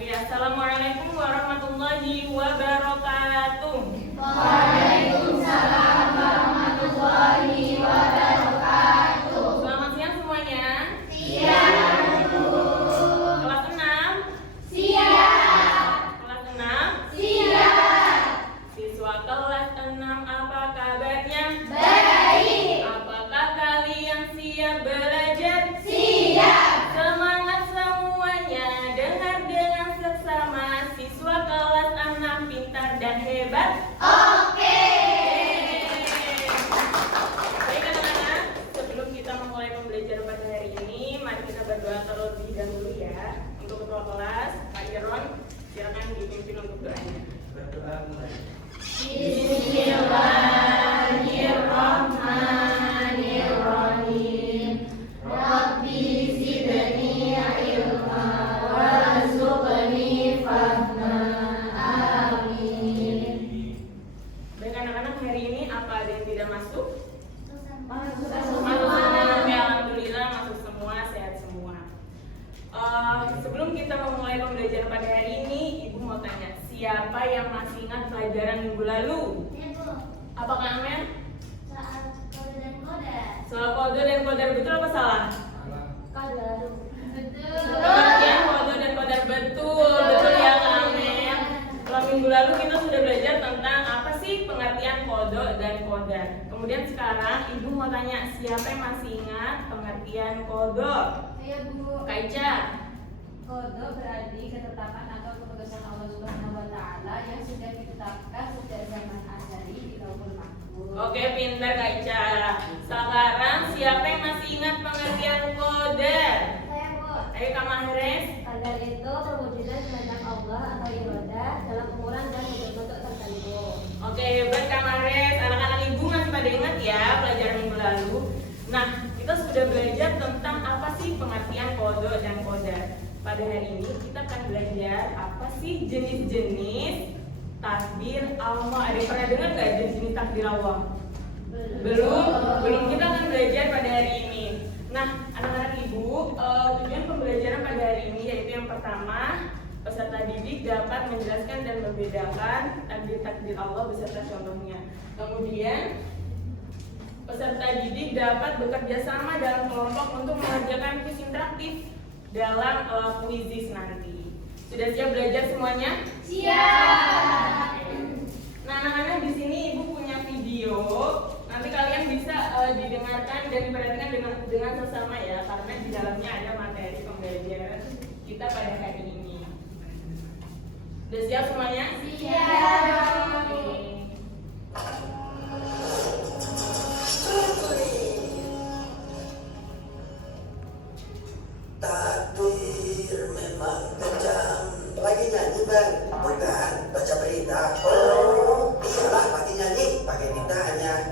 Oke, assalamualaikum warahmatullahi wabarakatuh. Waalaikumsalam warahmatullahi wabarakatuh. Selamat siang semuanya. Siap, Bu. Kelas 6. Siap. Kelas 6. Siap. Siswa kelas 6, apa kabarnya? Baik. Apakah kalian siap belajar? Siap. Semangat semuanya, dengar dengan seksama. Siswa kelas 6 pintar dan hebat. Oke. Baik anak-anak, sebelum kita memulai pembelajaran pada hari ini, mari kita berdoa terlebih dahulu ya. Untuk ketua kelas, Pak Iron, silakan dipimpin untuk doanya. Berdoa mulai. Bismillahirrahmanirrahim. Rabbi zidni ilma warzuqni fahma. Amin. Baik anak-anak, hari ini apa ada yang tidak masuk? Masuk Masuk. Ya, alhamdulillah masuk semua, sehat semua. Sebelum kita memulai pembelajaran pada hari ini, Ibu mau tanya, siapa yang masih ingat pelajaran minggu lalu? Apakah Amen? Soal kode dan kodar betul apa salah? Pengertian kode dan kodar betul ya Kak Amen. Kalau minggu lalu kita sudah belajar tentang apa sih pengertian kode dan kodar. Kemudian sekarang Ibu mau tanya, siapa yang masih ingat pengertian kode? Kak Ica. Kode berarti ketetapan atau keputusan Allah Subhanahu wa taala yang sudah ditetapkan sejak zaman azali di Lauhul Mahfuz. Oke, pintar Kak Ica. Sekarang siapa yang masih ingat pengertian kodar? Ayo Kak Mahrez. Qadar itu perwujudan kehendak Allah atau irodah dalam ukuran dan bentuk tertentu. Oke, hebat Kak Mahrez. Anak-anak Ibu masih pada ingat ya pelajaran minggu lalu. Nah, kita sudah belajar tentang apa sih pengertian kode dan kodar. Pada hari ini kita akan belajar apa sih jenis-jenis takdir Allah. Ada yang pernah dengar nggak jenis-jenis takdir Allah? Belum. Kita akan belajar pada hari ini. Nah, anak-anak Ibu, tujuan pembelajaran pada hari ini yaitu yang pertama, peserta didik dapat menjelaskan dan membedakan takdir-takdir Allah beserta contohnya. Kemudian, peserta didik dapat bekerja sama dalam kelompok untuk mengerjakan kuis interaktif dalam kuisis nanti. Sudah siap belajar semuanya? Siap. Nah, anak-anak di sini Ibu punya video. Nanti kalian bisa didengarkan dan diperhatikan dengan sesama ya, karena di dalamnya ada materi pembelajaran kita pada hari ini. Sudah siap semuanya? Siap. Oke. Takdir memang kejam. Lagi nyanyi bang? Bukan, baca berita. Oh, iyalah lagi nyanyi, pakai ditanya.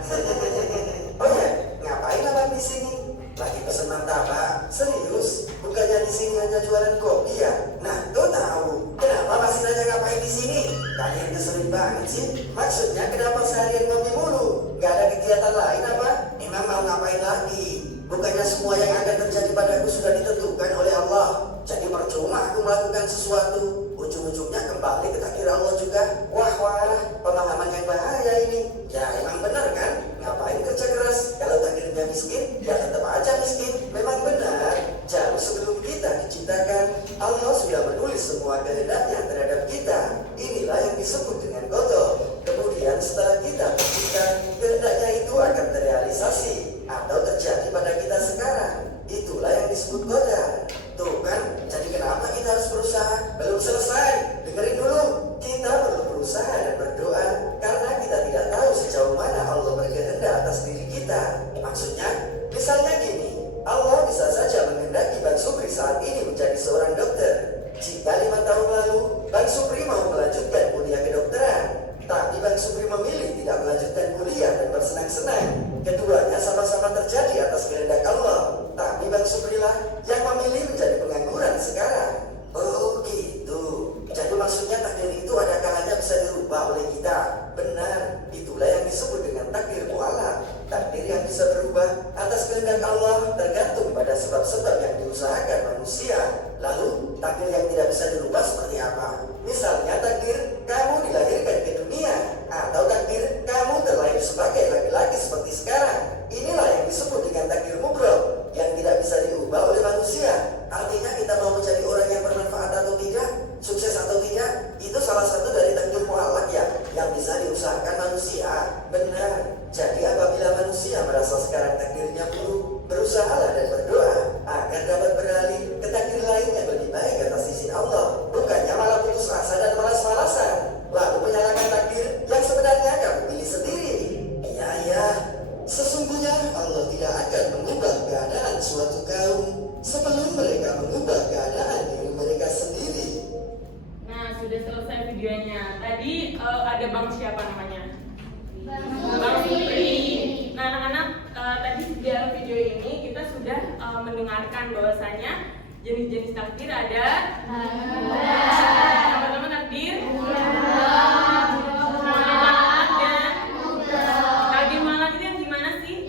Oh ya, ngapain abang di sini? Lagi pesen martabak. Serius? Bukannya di sini hanya jualan kopi ya? Nah, tuh tahu. Kenapa masih nanya ngapain di sini? Kalian keselin banget sih. Maksudnya kenapa seharian ngopi mulu? Gak ada kegiatan lain apa? Emang mau ngapain lagi? Bukannya semua yang akan terjadi padaku sudah ditentukan oleh Allah. Jadi percuma aku melakukan sesuatu. Ujung-ujungnya kembali ke takdir Allah juga. Wah, pemahaman yang bahaya ini. Ya emang benar kan? Ngapain kerja keras? Kalau takdirnya miskin, ya tetap aja miskin. Memang benar. Jauh sebelum kita diciptakan, Allah sudah menulis semua kehendaknya terhadap kita. Inilah yang disebut dengan qada. Kemudian setelah kita tercipta, kehendaknya itu akan terrealisasi atau terjadi pada kita sekarang. Itulah yang disebut qadar. Tuh kan, jadi kenapa kita harus berusaha? Belum selesai, dengerin dulu. Kita perlu berusaha dan berdoa karena kita tidak tahu sejauh mana Allah berkehendak atas diri kita. Maksudnya, misalnya gini, Allah bisa saja menghendaki Bang Supri saat ini menjadi seorang dokter. Jika 5 tahun lalu Bang Supri mau melanjutkan kuliah kedokteran, tapi Bang Supri memilih tidak melanjutkan kuliah dan bersenang-senang. Keduanya sama-sama terjadi atas kehendak Allah. Tapi Bang Supri lah yang memilih menjadi pengangguran sekarang. Oh gitu. Jadi maksudnya takdir itu ada kalanya bisa dirubah oleh kita. Benar. Itulah yang disebut dengan takdir mu'alaq. Takdir yang bisa berubah atas kehendak Allah tergantung pada sebab-sebab yang diusahakan manusia. Lalu takdir yang tidak bisa dirubah seperti Sudah selesai videonya. Tadi ada Bang siapa namanya? Bang Bang Supri. Nah anak-anak, tadi di dalam video ini kita sudah mendengarkan bahwasanya jenis-jenis takbir ada. Pertama takbir. Mutlak dan takbir mutlak itu yang gimana sih?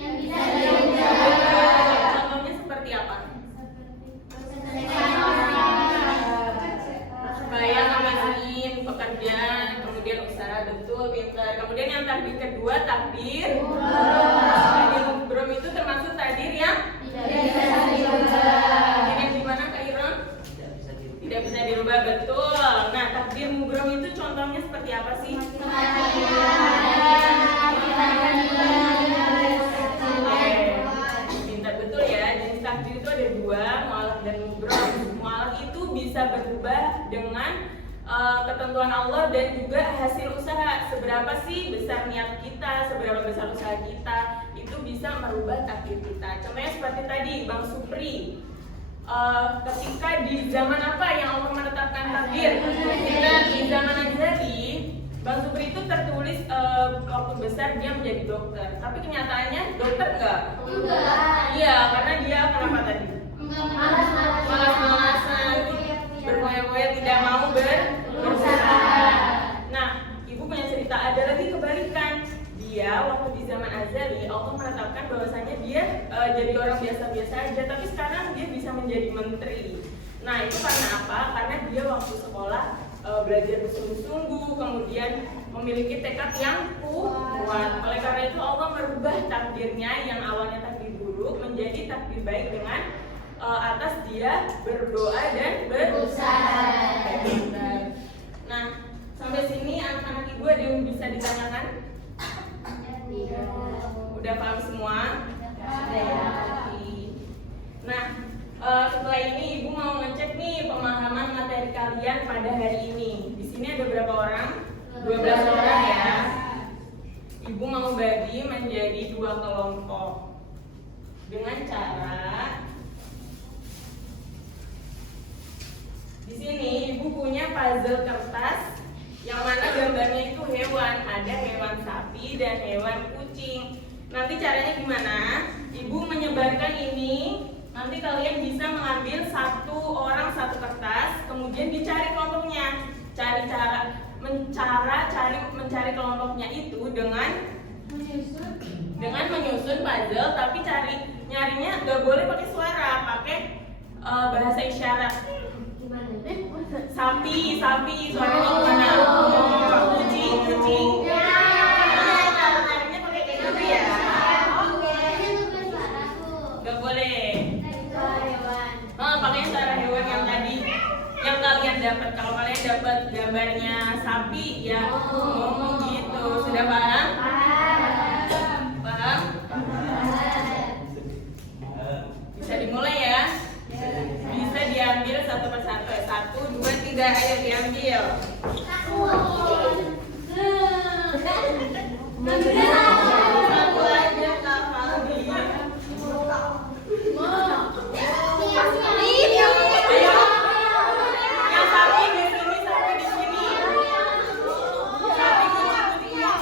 Contohnya seperti apa? Bayar ngapain, pekerjaan, kemudian usaha, betul, pintar. Kemudian yang takbir kedua, takbir mubrom itu termasuk takbir yang yang gimana Kak Iron? Tidak bisa dirubah, betul. Nah, takbir mubrom itu contohnya seperti apa sih? Pintar, betul ya. Jenis takbir itu ada dua, mu'alaq dan mubrom. Mu'alaq itu bisa berubah dengan ketentuan Allah dan juga hasil usaha. Seberapa sih besar niat kita, seberapa besar usaha kita, itu bisa merubah takdir kita. Contohnya seperti tadi Bang Supri, ketika di zaman apa yang Allah menetapkan takdir? Kita di zaman Azali, Bang Supri itu tertulis waktu besar dia menjadi dokter. Tapi kenyataannya dokter enggak? Iya, karena dia kenapa tadi? Malas-malasan, berfoya-foya, tidak mau berusaha. Nah, ibu punya cerita, ada lagi kebalikan. Dia waktu di zaman Azali, Allah menetapkan bahwasanya dia jadi orang biasa-biasa aja, tapi sekarang dia bisa menjadi menteri. Nah, itu karena apa? Karena dia waktu sekolah belajar bersungguh-sungguh, kemudian memiliki tekad yang kuat. Oleh karena itu Allah merubah takdirnya yang awalnya takdir buruk menjadi takdir baik dengan atas dia berdoa dan berusaha. Nah, sampai sini anak-anak ibu ada yang bisa ditanyakan? Udah paham semua? Sudah ya. Nah, setelah ini ibu mau ngecek nih pemahaman materi kalian pada hari ini. Di sini ada berapa orang? 12 orang ya. Ibu mau bagi menjadi 2 kelompok dengan cara di sini ibu punya puzzle kertas yang mana gambarnya itu hewan, ada hewan sapi dan hewan kucing. Nanti caranya gimana? Ibu menyebarkan ini, nanti kalian bisa mengambil satu orang satu kertas, kemudian dicari kelompoknya. Mencari kelompoknya itu dengan menyusun puzzle, tapi nyarinya nggak boleh pakai suara, pakai bahasa isyarat. Sapi, suaranya gimana? Kucing. Caranya pakai kayak gitu ya. Gak boleh. Pakai suara hewan yang tadi, yang kalian dapat. Kalau kalian dapat gambarnya sapi, ya ngomong gitu. Sudah paham? Paham? Bisa dimulai ya. Bisa diambil satu persatu. 1, 2, 3, ayo diambil. Satu aja Kak Faldi. Ayo. Yang sapi di sini, sapi di sini. Sapi kucing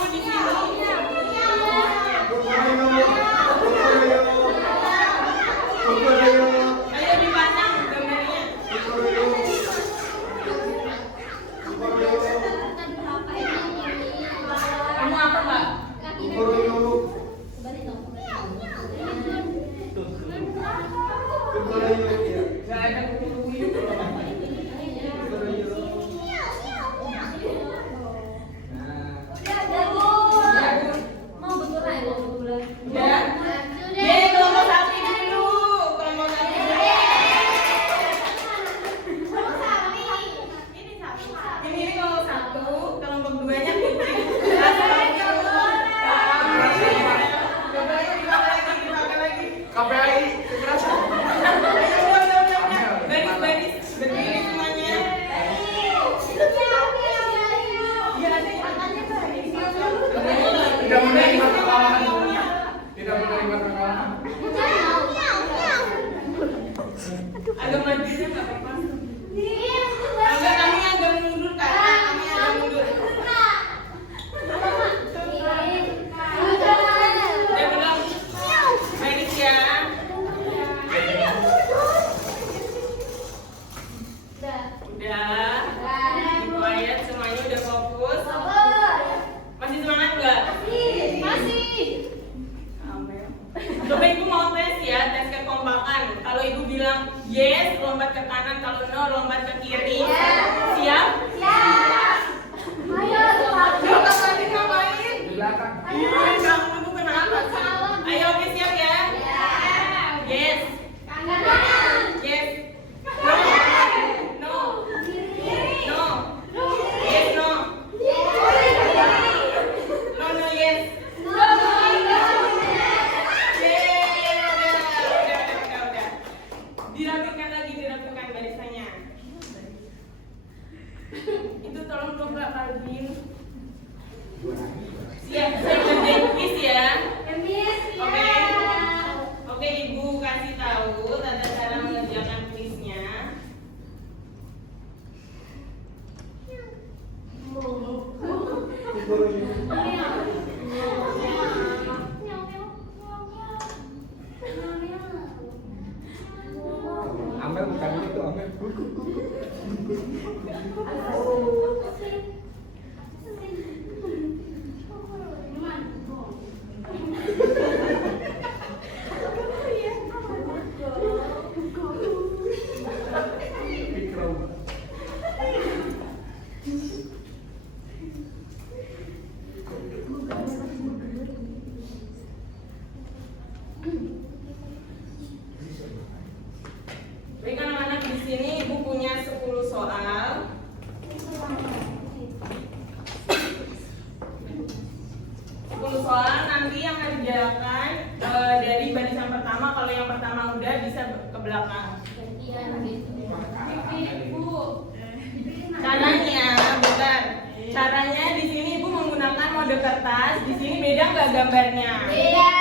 di sini. Ayo dipasang gambarnya. Kamu apa, Pak? semuanya udah fokus? Sabar. Masih semangat nggak? Masih. Amin. Coba ibu mau tes ya, tes kekompakan. Kalau ibu bilang yes, lompat ke kanan. Kalau no, lompat ke kiri. Siap? Siap. Ayo, Coba tadi ngapain? Di belakang. Kamu tuh kenapa sih? Ayo, oke siap ya? Yes. kanan. Yes. No. No. No. Yes, no. No, no, yes. Udah. Dirapikan lagi, dirapikan barisannya. Itu tolong coba Calvin. Siap, saya kerjain quiz ya. Oke. Oke, ibu kasih tahu tata cara mengerjakan kuisnya. Amel bukan itu, Amel. Pikro. Baik anak-anak, di sini ibu punya 10 soal. 10 soal nanti yang ngerjakan dari barisan pertama. Kalau yang pertama udah bisa ke belakang. Caranya, bentar. Caranya di sini ibu menggunakan mode kertas. Di sini beda nggak gambarnya? Beda.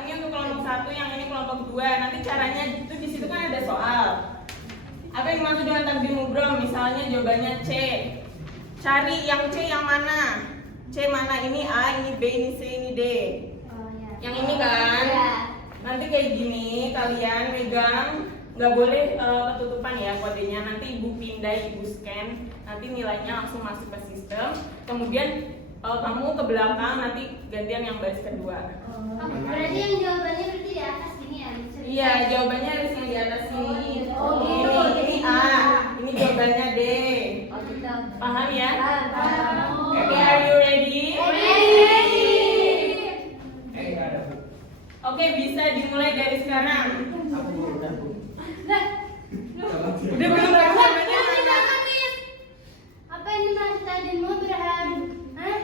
Ini untuk kelompok 1, yang ini kelompok 2. Nanti caranya itu di situ kan ada soal. Apa yang dimaksud dengan takdir mubrom? Misalnya jawabannya C. Cari yang C yang mana? C mana? Ini A, ini B, ini C, ini D. Yang ini kan? Nanti kayak gini, kalian megang, nggak boleh ketutupan ya kodenya. Nanti ibu pindah, ibu scan, nanti nilainya langsung masuk ke sistem. Kemudian kamu ke belakang, nanti gantian yang baris kedua. Berarti yang jawabannya berarti di atas gini ya? Iya, jawabannya harus yang di atas sini. Oh, gitu. Ini A, ini jawabannya D. Paham ya? Oke, are you ready? Ada Bu. Oke, bisa dimulai dari sekarang. Aku Bu, udah Bu. Udah belum jawabannya? Apa ini mas tadi mau berham? Hah?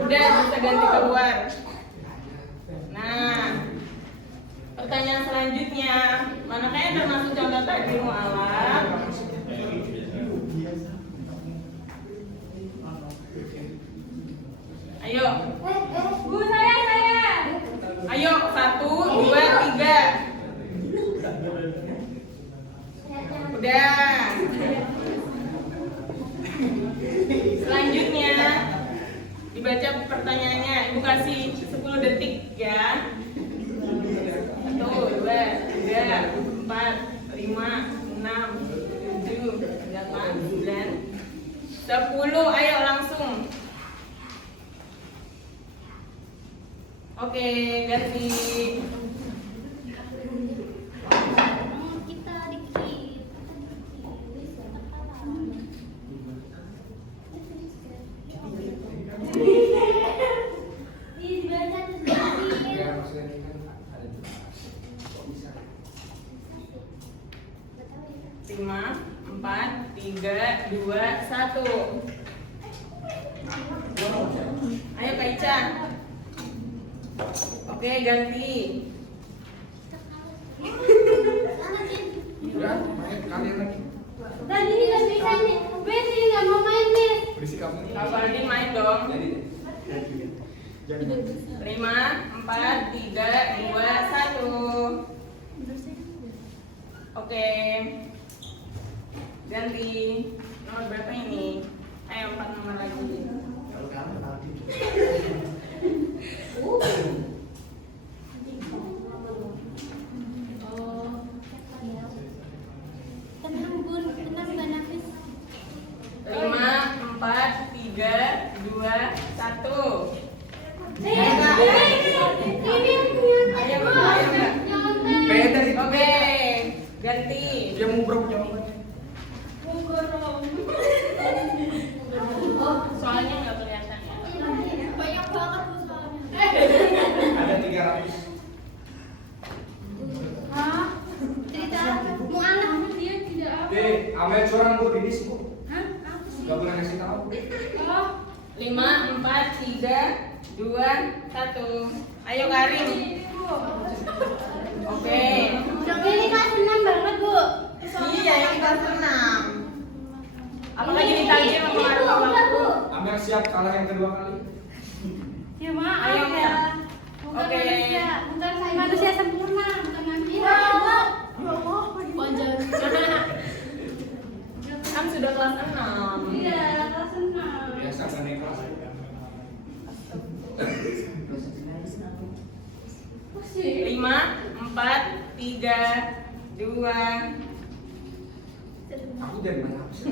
Udah bisa ganti keluar. Nah, pertanyaan selanjutnya, manakah yang termasuk contoh takdir mu'alaf? Ayo, Bu, saya. ayo 1, 2, 3. Udah. Selanjutnya dibaca pertanyaannya. Ibu kasih 10 detik ya. 1, 2, 3, 4, 5, 6, 7, 8, 9, 10. Ayo langsung. Oke, ganti. Kita dikit. Dibaca terus. Ya, maksudnya ini kan ada kok bisa. 5, 4, 3, 2, 1. Ayo Kak Ica. Oke, ganti. Udah, main kalian lagi. Tadi ini nggak bisa nih. Wes ini nggak mau main nih. Berisik kamu. Kak Fardin main dong. Jadi 5, 4, 3, 2, 1. Oke. Ganti. Nomor berapa ini? Ayo 4 nomor lagi. kalau kamu nanti. Amel curang Bu di sini Bu. Hah? Apa sih? Gak boleh ngasih tahu. Oh. 5, 4, 3, 2, 1. Ayo Karim. Oke. Ini kelas 6 banget, Bu. Iya, yang kelas 6. Apakah jadi takjil mempengaruhi waktu? Amel siap kalah yang kedua kali. Ya maaf Ayo, Mel. ya. Bukan Oke. manusia, bukan saya manusia sempurna, bukan manusia. Ya Allah, kan sudah kelas 6. Iya, kelas 6. Biasa kan naik kelas. Pusing. 5, 4, 3, 2. Aku dari mana sih?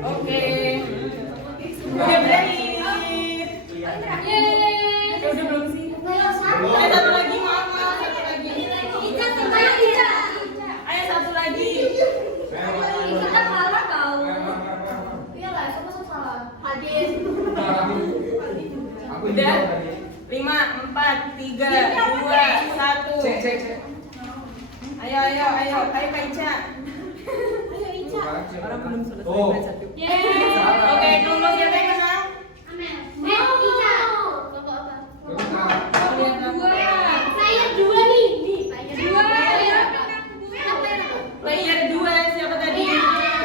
Oke. Udah berakhir. Yeay. Udah belum sih? Belum satu. Ayo satu lagi, maaf, satu lagi. Ica, ayo Ica. Ayo satu lagi. Kita kalah kau. Iya lah, siapa salah? Hadis. Aku Udah. 5, 4, 3, 2, 1. Cek. Ayo Kak Ica. Ayo Ica. Orang belum selesai Oh. baca tuh. Yeay. Oke, dulu siapa yang menang? Amel. Ica. Kelompok apa? Oh, lihat kamu. Player 2 nih. Nih, player 2. Player apa? Player 2 siapa tadi?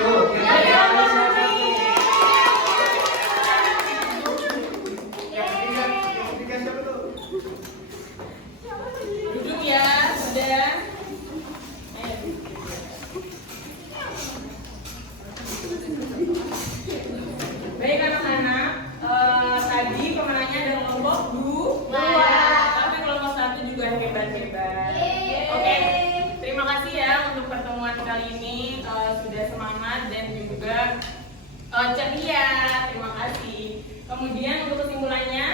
Tuh, Duduk ya, sudah. Baik anak-anak, tadi pemenangnya ada kelompok 2, tapi kelompok 1 juga hebat-hebat. Oke, terima kasih ya untuk pertemuan kali ini, sudah semangat dan juga ceria. Terima kasih. Kemudian untuk kesimpulannya,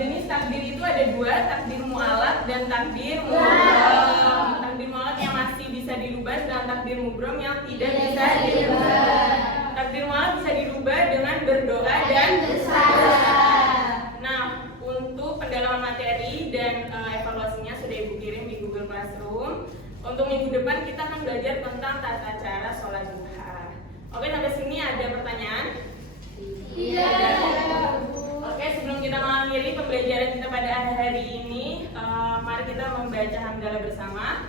jenis takdir itu ada 2, takdir mu'alaf dan takdir mubrom. Takdir mu'alaf yang masih bisa dirubah dan takdir mubrom yang tidak bisa dirubah. Takdir mu'alaf bisa dirubah dengan berdoa dan bersabar. Nah, untuk pendalaman materi dan evaluasinya sudah Ibu kirim di Google Classroom. Untuk minggu depan kita akan belajar tentang tata cara sholat duha. Oke, sampai sini ada pertanyaan? Iya. Oke, sebelum kita mengakhiri pembelajaran kita pada hari ini, mari kita membaca hamdalah bersama.